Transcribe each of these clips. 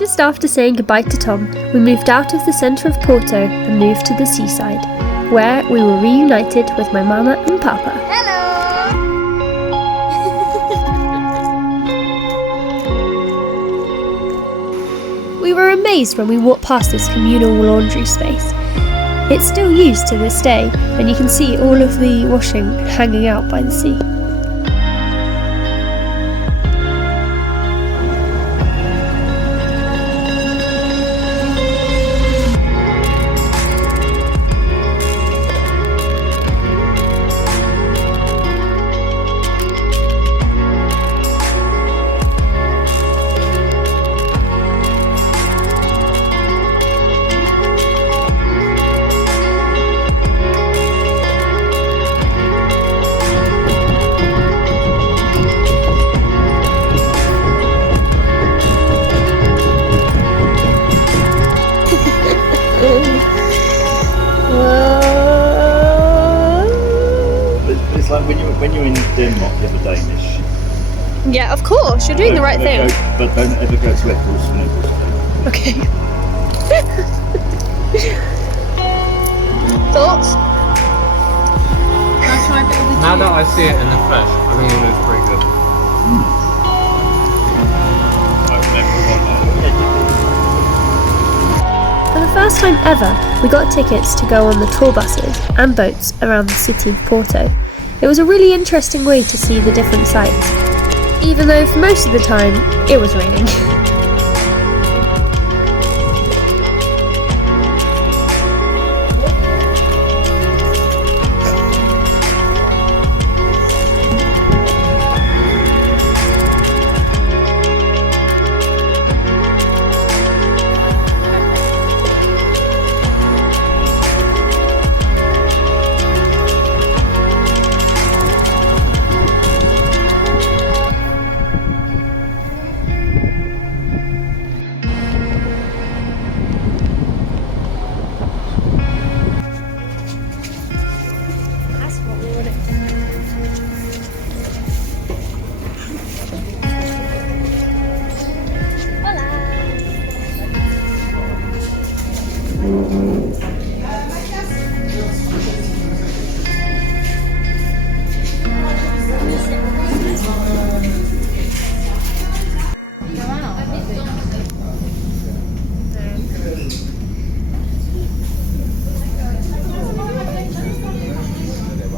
Just after saying goodbye to Tom, we moved out of the centre of Porto and moved to the seaside, where we were reunited with my mama and papa. We were amazed when we walked past this communal laundry space. It's still used to this day, and you can see all of the washing hanging out by the sea. It's like when you're in Denmark, you have a Danish. Yeah, of course, you're doing the right thing. But don't ever go to Eccles and Eccles. Okay. Thoughts? Now that I see it in the flesh, I think it looks pretty good. For the first time ever, we got tickets to go on the tour buses and boats around the city of Porto. It was a really interesting way to see the different sights, even though for most of the time it was raining.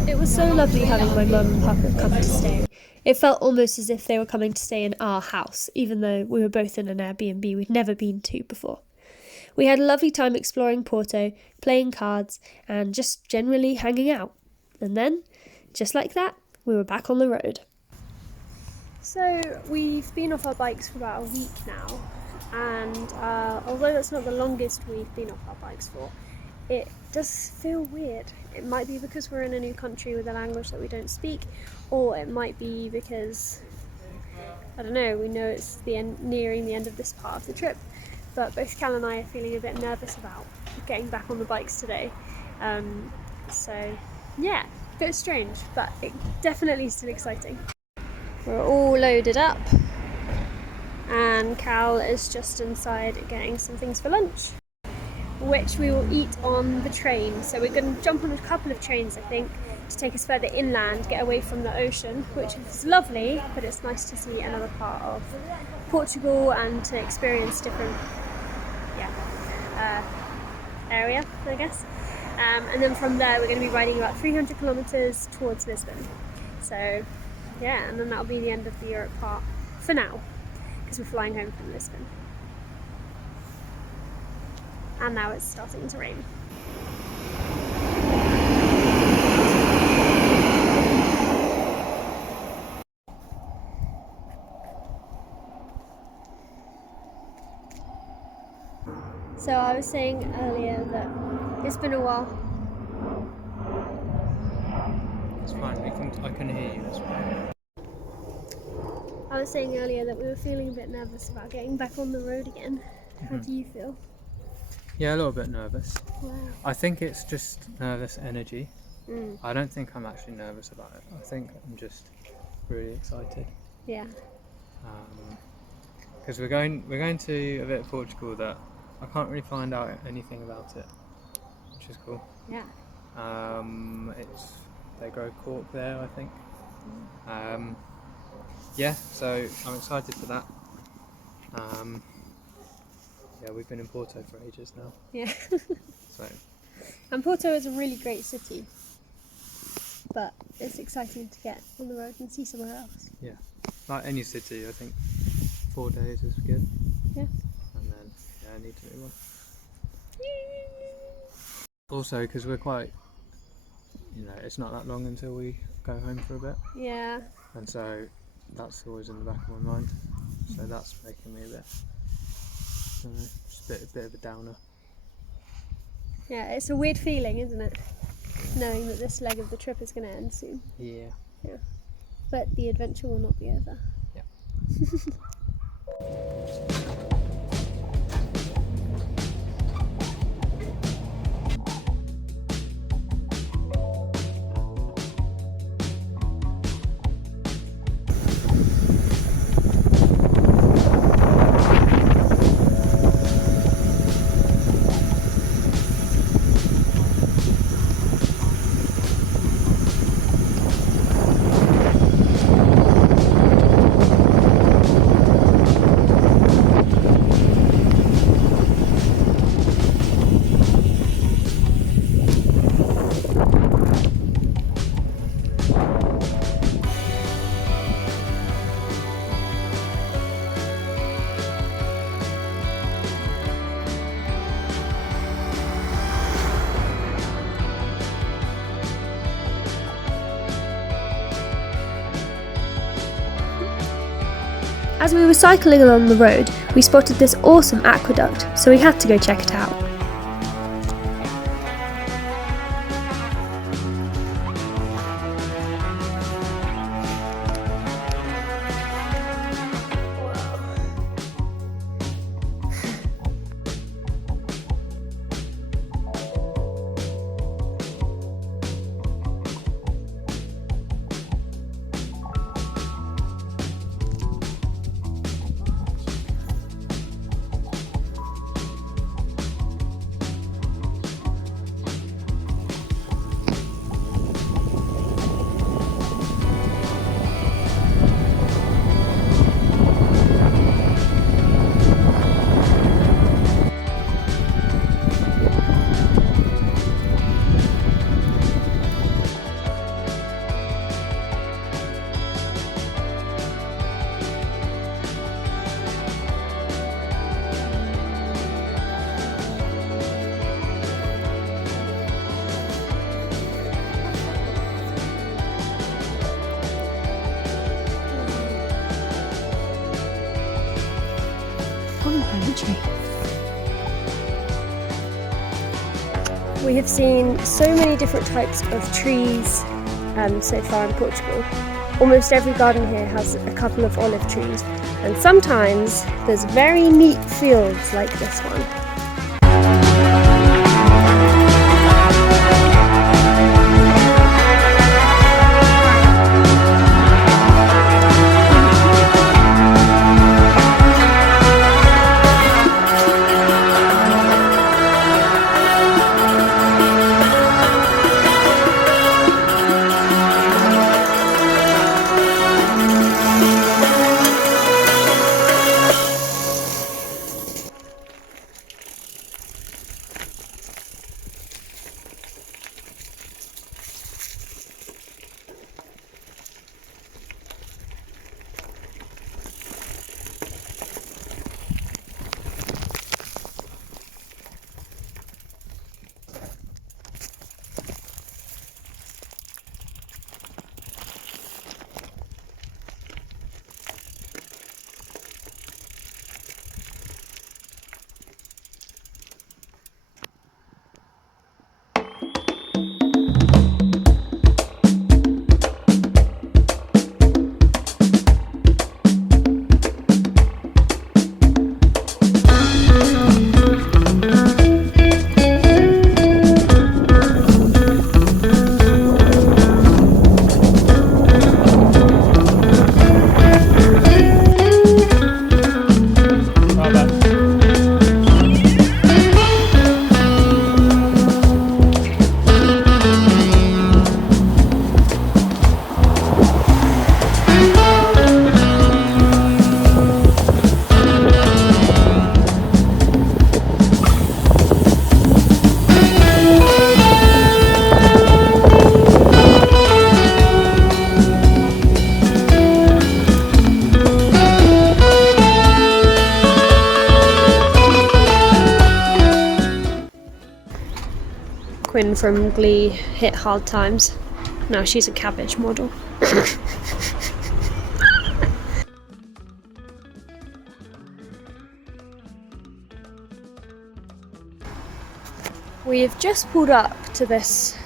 It was so lovely having my mum and papa come to stay. It felt almost as if they were coming to stay in our house, even though we were both in an Airbnb we'd never been to before. We had a lovely time exploring Porto, playing cards, and just generally hanging out. And then, just like that, we were back on the road. So, we've been off our bikes for about a week now, and although that's not the longest we've been off our bikes for, it does feel weird. It might be because we're in a new country with a language that we don't speak, or it might be because, I don't know, we know it's nearing the end of this part of the trip. But both Cal and I are feeling a bit nervous about getting back on the bikes today. So yeah, a bit strange, but it definitely still exciting. We're all loaded up, and Cal is just inside getting some things for lunch, which we will eat on the train. So we're going to jump on a couple of trains, I think, to take us further inland, get away from the ocean, which is lovely, but it's nice to see another part of Portugal and to experience different area, I guess. And then from there we're going to be riding about 300 kilometres towards Lisbon. So yeah, and then that'll be the end of the Europe part for now, because we're flying home from Lisbon. And now it's starting to rain. So I was saying earlier that it's been a while. It's fine, I can hear you, it's fine. I was saying earlier that we were feeling a bit nervous about getting back on the road again. How do you feel? Yeah, a little bit nervous. Wow. I think it's just nervous energy. I don't think I'm actually nervous about it. I think I'm just really excited. Yeah. because we're going to a bit of Portugal that I can't really find out anything about it, which is cool. Yeah. They grow cork there, I think. Yeah, so I'm excited for that. Yeah, we've been in Porto for ages now. Yeah. So And Porto is a really great city, but it's exciting to get on the road and see somewhere else. yeah, like any city, I think 4 days is good. Yeah. And then I need to move on. Also, because we're quite, it's not that long until we go home for a bit, Yeah. and so that's always in the back of my mind. So that's making me a bit, just a bit of a downer. Yeah, it's a weird feeling, isn't it? Knowing that this leg of the trip is going to end soon. Yeah. Yeah. But the adventure will not be over. Yeah. As we were cycling along the road, we spotted this awesome aqueduct, so we had to go check it out. We have seen so many different types of trees so far in Portugal. Almost every garden here has a couple of olive trees, and sometimes there's very neat fields like this one. twin from Glee hit hard times. Now she's a cabbage model. We've just pulled up to this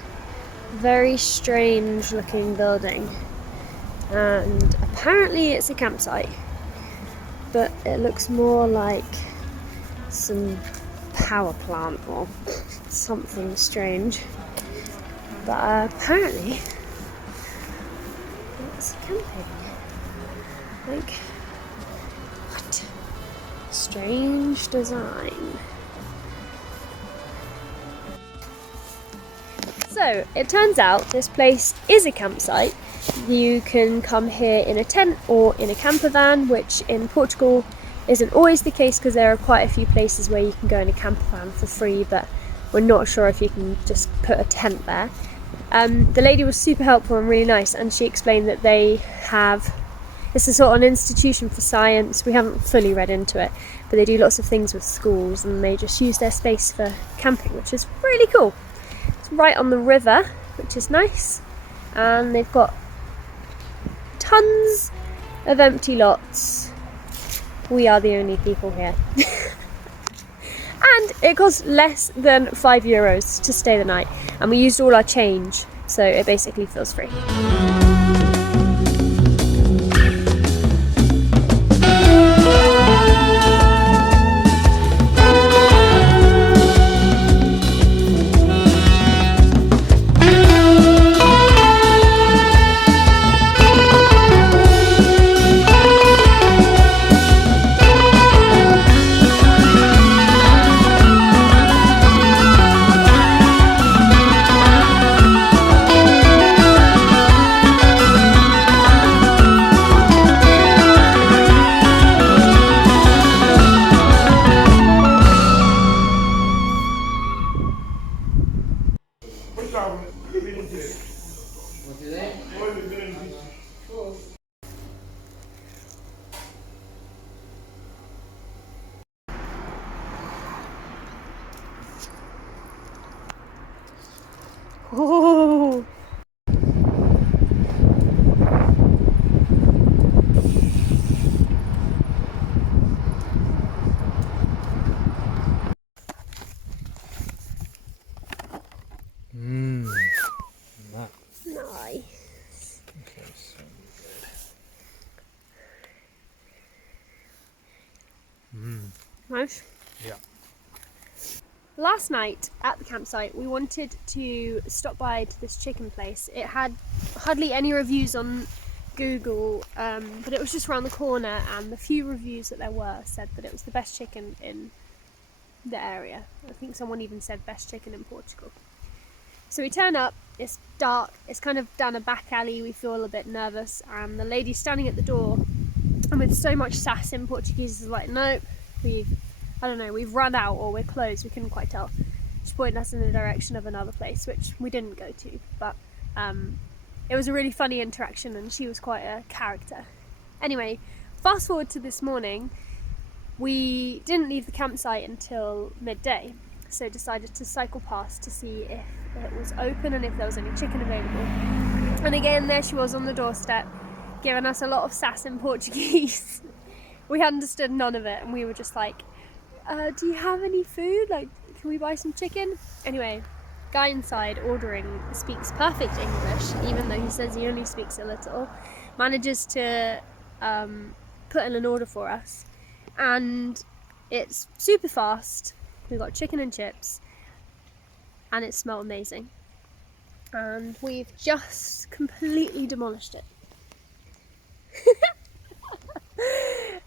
very strange looking building, and apparently it's a campsite, but it looks more like some power plant or something strange. But apparently it's camping. Like, what? Strange design. So, it turns out this place is a campsite. You can come here in a tent or in a camper van, which in Portugal isn't always the case because there are quite a few places where you can go in a camper van for free, but we're not sure if you can just put a tent there. The lady was super helpful and really nice, and she explained that they have, it's a sort of an institution for science. We haven't fully read into it, but they do lots of things with schools and they just use their space for camping, which is really cool. It's right on the river, which is nice, and they've got tons of empty lots. We are the only people here. And it costs less than €5 to stay the night, and we used all our change, so it basically feels free. Oh. That. Nice. Okay, so Nice. yeah. Last night at the campsite, we wanted to stop by to this chicken place. It had hardly any reviews on Google, but it was just around the corner, and the few reviews that there were said that it was the best chicken in the area. I think someone even said best chicken in Portugal. So we turn up, it's dark, it's kind of down a back alley, we feel a bit nervous, and the lady standing at the door, and with so much sass in Portuguese, is like, nope, we've run out, or we're closed, we couldn't quite tell. She pointed us in the direction of another place, which we didn't go to, but it was a really funny interaction, and she was quite a character. Anyway, fast forward to this morning, we didn't leave the campsite until midday, so decided to cycle past to see if it was open and if there was any chicken available. And again, there she was on the doorstep, giving us a lot of sass in Portuguese. We understood none of it, and we were just like, do you have any food? Like, can we buy some chicken? Anyway, guy inside ordering speaks perfect English, even though he says he only speaks a little. Manages to put in an order for us, and it's super fast. We got chicken and chips, and it smelled amazing. And we've just completely demolished it.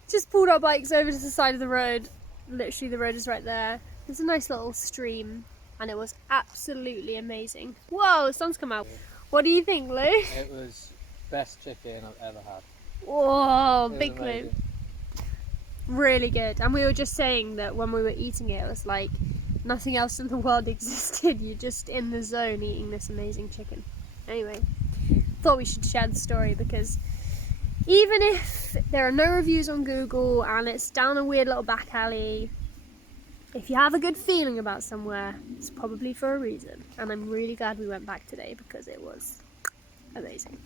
Just pulled our bikes over to the side of the road. Literally, the road is right there. There's a nice little stream, and it was absolutely amazing. Whoa, the sun's come out. What do you think, Lou? It was best chicken I've ever had. Whoa, It was big Lou. amazing. Really good. And we were just saying that when we were eating it, it was like nothing else in the world existed. You're just in the zone eating this amazing chicken. Anyway, thought we should share the story, because even if there are no reviews on Google and it's down a weird little back alley, If you have a good feeling about somewhere, it's probably for a reason. And I'm really glad we went back today because it was amazing.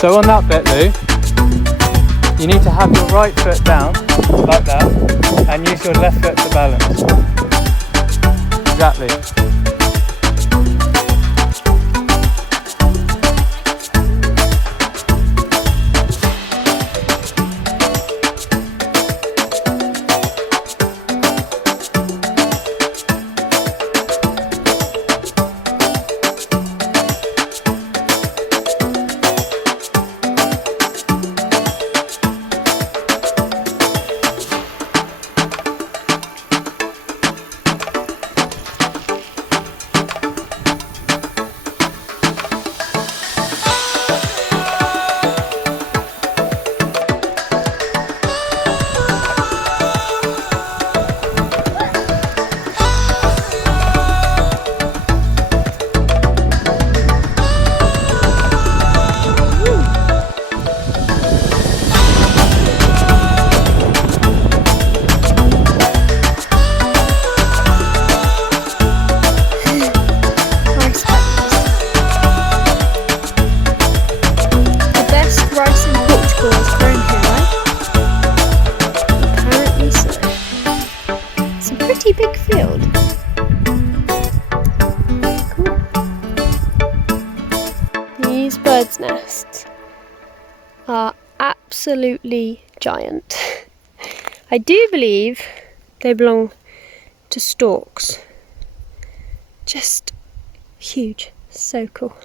So on that bit, Lou, you need to have your right foot down, like that, and use your left foot to balance. Exactly. Big field. Cool. These birds' nests are absolutely giant. I do believe they belong to storks. Just huge. So cool.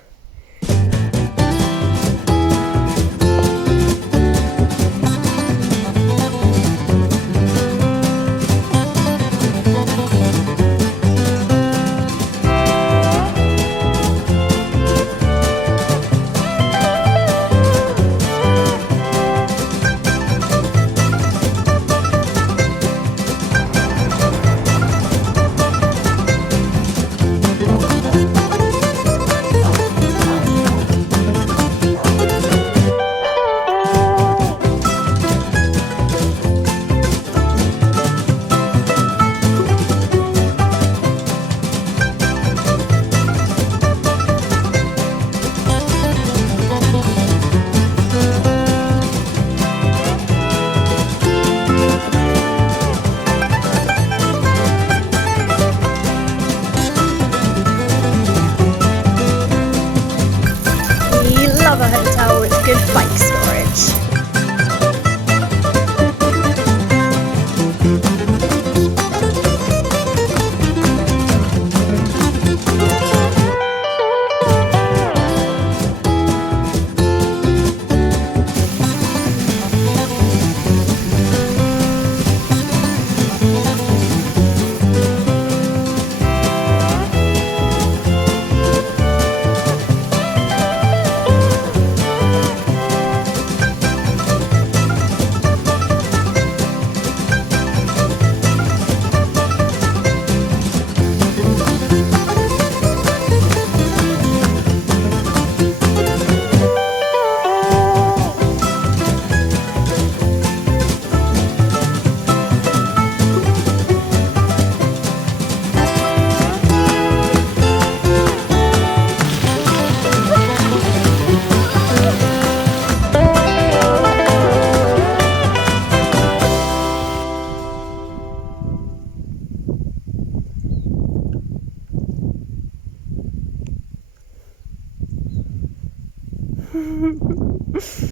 We love a hotel with good bikes.